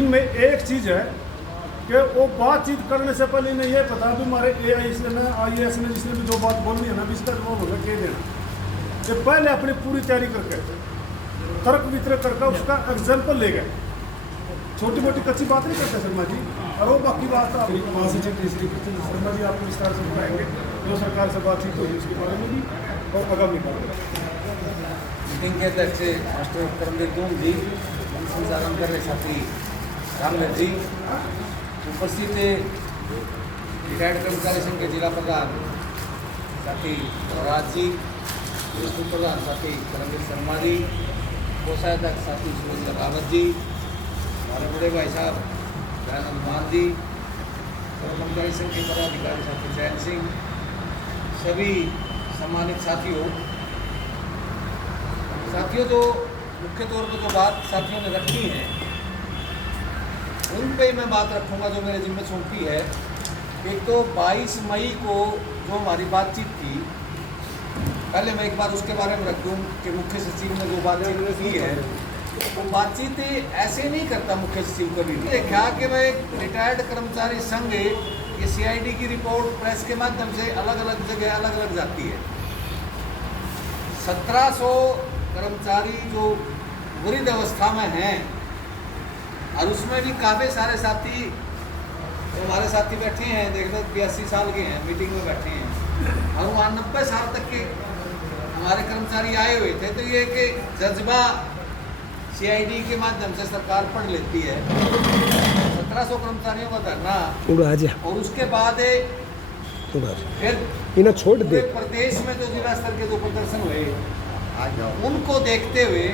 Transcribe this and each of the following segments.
इनमें एक चीज़ है कि वो बातचीत करने से पहले इन्हें यह पता भी हमारे AIS ने IAS ने जिसने भी जो बात बोलनी है ना भी इसका जवाब होगा कह देना कि पहले अपनी पूरी तैयारी करके तर्क वितर्क करके उसका एग्जाम्पल ले गए। छोटी मोटी कच्ची बात नहीं करते शर्मा जी। और वो बाकी बात आप शर्मा जी आपको विस्तार से बताएंगे जो सरकार से बातचीत होगी उसके बारे में भी और आगामी मीटिंग के अध्यक्ष मास्टर करमवीर दूम जी, संचालन कर रहे साथी रामवीर जी, उपस्थित रिटायर्ड कर्मचारी संघ के जिला प्रधान साथी राज जी, उप प्रधान साथी करमवीर शर्मा जी, कोषाध्यक्ष साथी सूरज लखावत जी, हमारे बड़े भाई साहब दयानंद मान जी, कर्मचारी संघ के पदाधिकारी साथी चैन सिंह, सभी सम्मानित साथियों, जो मुख्य तौर पर जो बात साथियों ने रखी है उन पे मैं बात रखूंगा जो मेरे जिम्मे सौंपी है। एक तो 22 मई को जो हमारी बातचीत थी, पहले मैं एक बार उसके बारे में रख दूँ कि मुख्य सचिव ने जो बातचीत की है वो बातचीत ऐसे नहीं करता मुख्य सचिव कभी भी। देखा कि मैं रिटायर्ड कर्मचारी संघ ये CID की रिपोर्ट प्रेस के माध्यम से अलग अलग जगह अलग अलग जाती है। 1700 कर्मचारी जो वृद्ध अवस्था में हैं और उसमें भी काफ़ी सारे साथी जो हमारे साथी बैठे हैं, देख लो 82 साल के हैं, मीटिंग में बैठे हैं और वहाँ 90 साल तक के हमारे कर्मचारी आए हुए थे। तो ये कि जज्बा CID के माध्यम से सरकार पढ़ लेती है। 1700 कर्मचारियों का धरना और उसके बाद फिर इन्हें छोड़ दे प्रदेश में जो जिला स्तर के जो प्रदर्शन हुए उनको देखते हुए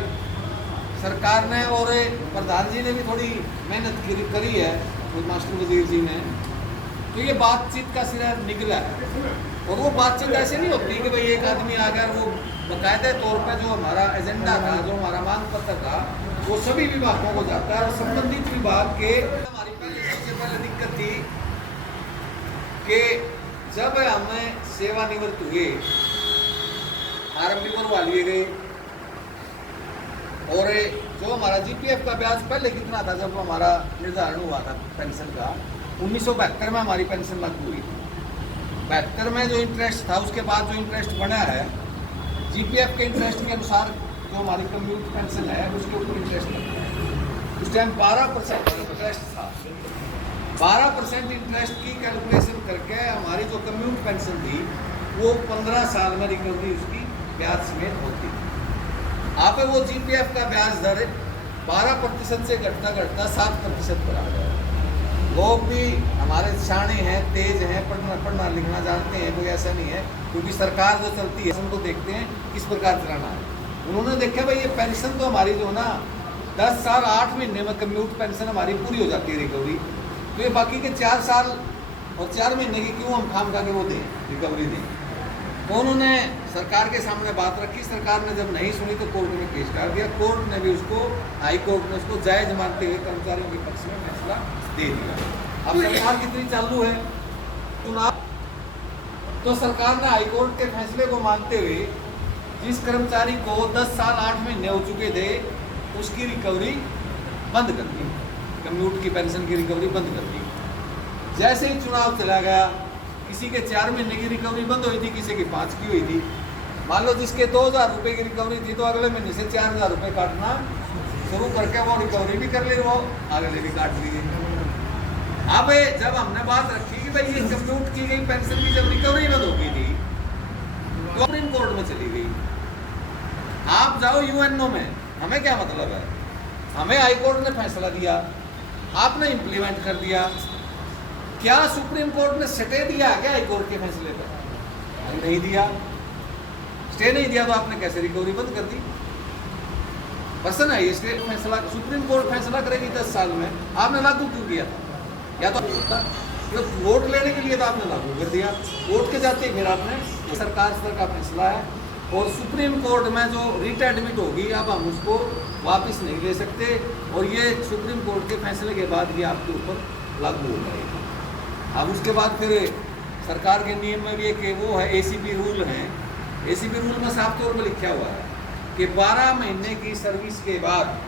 सरकार ने और प्रधान जी ने भी थोड़ी मेहनत करी है, मास्टर वजीर जी ने, तो ये बातचीत का सिरा निकला है। और वो बातचीत ऐसे नहीं होती कि भाई एक आदमी आ गया, वो बाकायदे तौर पर जो हमारा एजेंडा था, जो हमारा मांग पत्र था, वो सभी विभागों को जाता है और संबंधित विभाग के हमारी सबसे पहले दिक्कत थी कि जब हमें सेवानिवृत्त हुए, RMP बनवा लिए गए और जो हमारा GPF का ब्याज पहले कितना था जब हमारा निर्धारण हुआ था पेंशन का, 1972 में हमारी पेंशन लागू हुई थी। 72 में जो इंटरेस्ट था उसके बाद जो इंटरेस्ट बना है GPF के इंटरेस्ट के अनुसार जो हमारी कम्यूनिटी पेंशन है उसके ऊपर इंटरेस्ट लगता है। उस टाइम 12% इंटरेस्ट था। 12% इंटरेस्ट की कैलकुलेशन करके हमारी जो कम्यूनिटी पेंशन थी वो 15 साल में रिकवरी उसकी ब्याज समेत होती थी। आप वो GPF का ब्याज दर 12% से घटता घटता 7% पर आ गया। लोग भी हमारे शाणे हैं, तेज हैं, पढ़ना लिखना जानते हैं, कोई ऐसा नहीं है, क्योंकि सरकार जो चलती है उनको देखते हैं किस प्रकार चलाना है। उन्होंने देखा भाई ये पेंशन तो हमारी जो ना 10 साल 8 महीने में कम्यूट पेंशन हमारी पूरी हो जाती है रिकवरी, तो ये बाकी के 4 साल और 4 महीने की क्यों हम खाम खा के वो दें, रिकवरी दें। तो उन्होंने सरकार के सामने बात रखी, सरकार ने जब नहीं सुनी तो कोर्ट में केस डाल दिया। कोर्ट ने भी उसको, हाई कोर्ट ने उसको जायज मानते हुए कर्मचारियों के पक्ष में फैसला दे दिया। अब सरकार कितनी चालू है चुनाव, तो सरकार ने हाई कोर्ट के फैसले को मानते हुए जिस कर्मचारी को 10 साल 8 महीने हो चुके थे उसकी रिकवरी बंद कर दी, कम्यूट की पेंशन की रिकवरी बंद कर दी। जैसे ही चुनाव चला गया, किसी के 4 महीने की रिकवरी बंद हुई थी, किसी की 5 की हुई थी। मान लो जिसके 2000 रुपये की रिकवरी थी तो अगले महीने से 4000 रुपये काटना शुरू करके वो रिकवरी भी कर ली, वो अगले भी काट ली। अब जब हमने बात रखी कि भाई ये कम्यूट की गई पेंशन की जब रिकवरी बंद हो गई थी तो सुप्रीम कोर्ट में चली गई। आप जाओ UNO में, हमें क्या मतलब है, हमें हाई कोर्ट ने फैसला दिया, आपने इम्प्लीमेंट कर दिया, क्या सुप्रीम कोर्ट ने स्टे दिया क्या हाई कोर्ट के फैसले पर? नहीं दिया। स्टे नहीं दिया तो आपने कैसे रिकवरी बंद कर दी? पर्सन है ये स्टे फैसला, सुप्रीम कोर्ट फैसला करेगी 10 साल में, आपने लागू क्यों किया था? या तो वोट लेने के लिए तो आपने लागू कर दिया, वोट के जाते फिर आपने, सरकार स्तर का फैसला है और सुप्रीम कोर्ट में जो रिट एडमिट होगी अब हम उसको वापस नहीं ले सकते और ये सुप्रीम कोर्ट के फैसले के बाद भी आपके ऊपर लागू हो जाएगा। अब उसके बाद फिर सरकार के नियम में भी एक वो है ACP रूल है, ACP रूल में साफ तौर पर लिखा हुआ है कि 12 महीने की सर्विस के बाद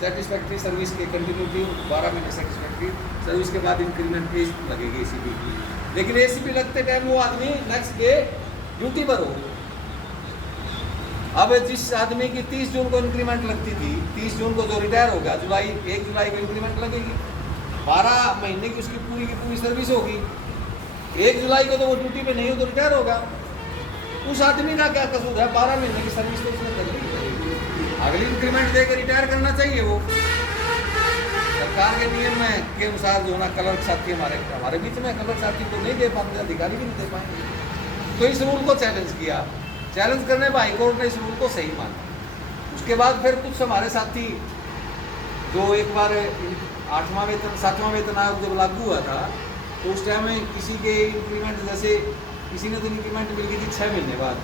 सेटिस्फैक्ट्री सर्विस के कंटिन्यूटी 12 महीने सेटिस्फैक्ट्री सर्विस के बाद इंक्रीमेंट की लगेगी एसीपी की। लेकिन एसीपी लगते टाइम वो आदमी नेक्स्ट डे ड्यूटी पर हो। अब जिस आदमी की 30 जून को इंक्रीमेंट लगती थी, 30 जून को जो रिटायर होगा, 1 जुलाई को इंक्रीमेंट लगेगी, 12 महीने की उसकी पूरी सर्विस होगी। 1 जुलाई को तो वो ड्यूटी पे नहीं हो तो रिटायर होगा। उस आदमी का क्या कसूर है? 12 महीने की सर्विस तो उसने कर ली, अगली इंक्रीमेंट देकर रिटायर करना चाहिए। वो सरकार के नियम में के अनुसार जो ना क्लर्क साथी हमारे बीच में क्लर्क साथी तो नहीं दे पाएंगे, अधिकारी भी नहीं दे पाएंगे। तो इस रूल को चैलेंज किया। चैलेंज करने पर हाईकोर्ट ने इस रूल को सही माना। उसके बाद फिर कुछ हमारे साथी जो एक बार 8वां वेतन 7वां वेतन आयोग जब लागू हुआ था, तो उस टाइम में किसी के इंक्रीमेंट, जैसे किसी ने तो इंक्रीमेंट मिल गई थी 6 महीने बाद,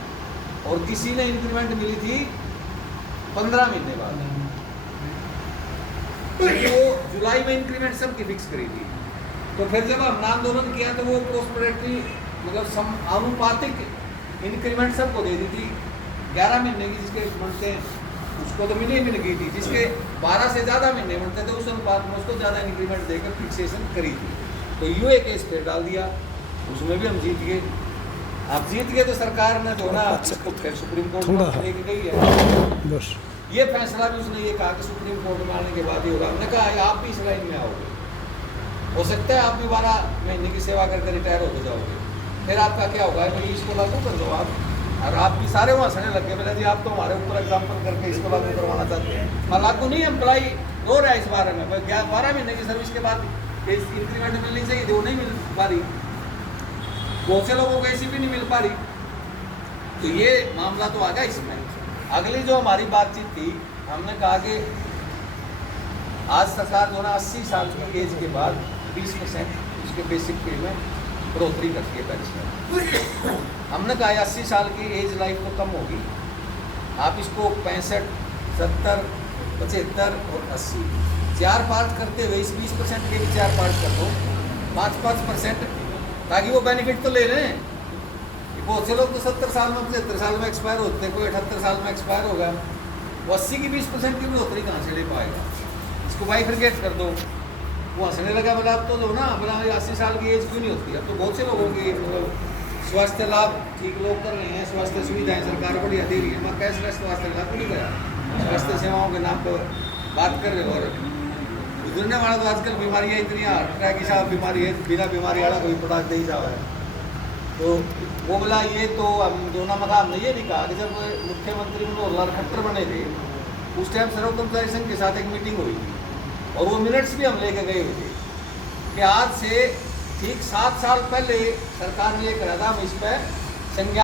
और किसी ने इंक्रीमेंट मिली थी 15 महीने बाद। तो वो जुलाई में इंक्रीमेंट सबकी फिक्स करी थी। तो फिर जब हमने आंदोलन किया तो वो प्रोस्पेरिटी मतलब आनुपातिक इंक्रीमेंट सबको दे दी थी। 11 महीने की जिसके बनते हैं उसको तो मिली गई थी, जिसके 12 से ज़्यादा महीने बनते थे उस अनुपात में उसको ज़्यादा इंक्रीमेंट देकर फिक्सेशन करी थी। तो यूए केस फिर डाल दिया, उसमें भी हम जीत गए। अब जीत गए तो सरकार ने जो ना इसको फिर सुप्रीम कोर्ट में लेके गई है। बस ये फैसला भी उसने ये कहा कि सुप्रीम कोर्ट में आने के बाद ही होगा। हमने कहा आप भी इस लाइन में आओगे, हो सकता है आप भी 12 महीने की सेवा करके रिटायर होते जाओगे, फिर आपका क्या होगा भाई इसको लागू कर दो आप। और आप भी सारे वहाँ हंसने लग गए, बोले जी आप तो हमारे ऊपर एग्जाम्पल करके इसको लागू करवाना चाहते हैं। मैं लागू नहीं, एम्प्लॉई रो रहा है इस बारे में। 12 महीने की सर्विस के बाद इंक्रीमेंट मिलनी चाहिए थी, वो नहीं मिल पा रही। बहुत से लोगों को ऐसी भी नहीं मिल पा रही। तो ये मामला तो आ गया इसमें। अगली जो हमारी बातचीत थी, हमने कहा कि आज सरकार जो ना 80 साल की एज के बाद 20% उसके बेसिक पे में बढ़ोतरी करती है पेंशन। हमने कहा 80 साल की एज लाइफ तो कम होगी, आप इसको 65, 70, 75 और 80 4 पार्ट करते हुए इस 20% के भी 4 पार्ट कर दो, 5-5%, ताकि वो बेनिफिट तो ले रहे हैं। बहुत से लोग तो 70 साल में 75 साल में एक्सपायर होते हैं, कोई 78 साल में एक्सपायर होगा। वो 80 की 20% की बढ़ोतरी कहाँ से ले पाएगा? इसको बाइफरकेट कर दो। वो हंसने लगा, बोला अब तो जो ना बोला 80 साल की एज क्यों नहीं होती? अब तो बहुत से लोगों की मतलब स्वास्थ्य लाभ ठीक लोग कर रहे हैं, स्वास्थ्य सुविधाएं सरकार बढ़िया दे रही है। मैं कैशलेस स्वास्थ्य लाभ नहीं गया, स्वास्थ्य सेवाओं के नाम पर बात कर रहे हो। और गुजरने वाला तो आजकल बीमारियाँ इतनी हार्ट अटैक की साहब बीमारी है, बिना बीमारी वाला कोई प्रोडक्ट दे ही जा रहा है। तो वो बोला ये तो हम दोनों मका हमने ये नहीं कहा कि जब मुख्यमंत्री मनोहर लाल खट्टर बने थे उस टाइम सर्वकर्मचारी संघ के साथ एक मीटिंग हुई थी, और वो मिनट्स भी हम लेके गए हुए थे कि आज से ठीक 7 साल पहले सरकार ने ये करा था, हम इस पर संज्ञान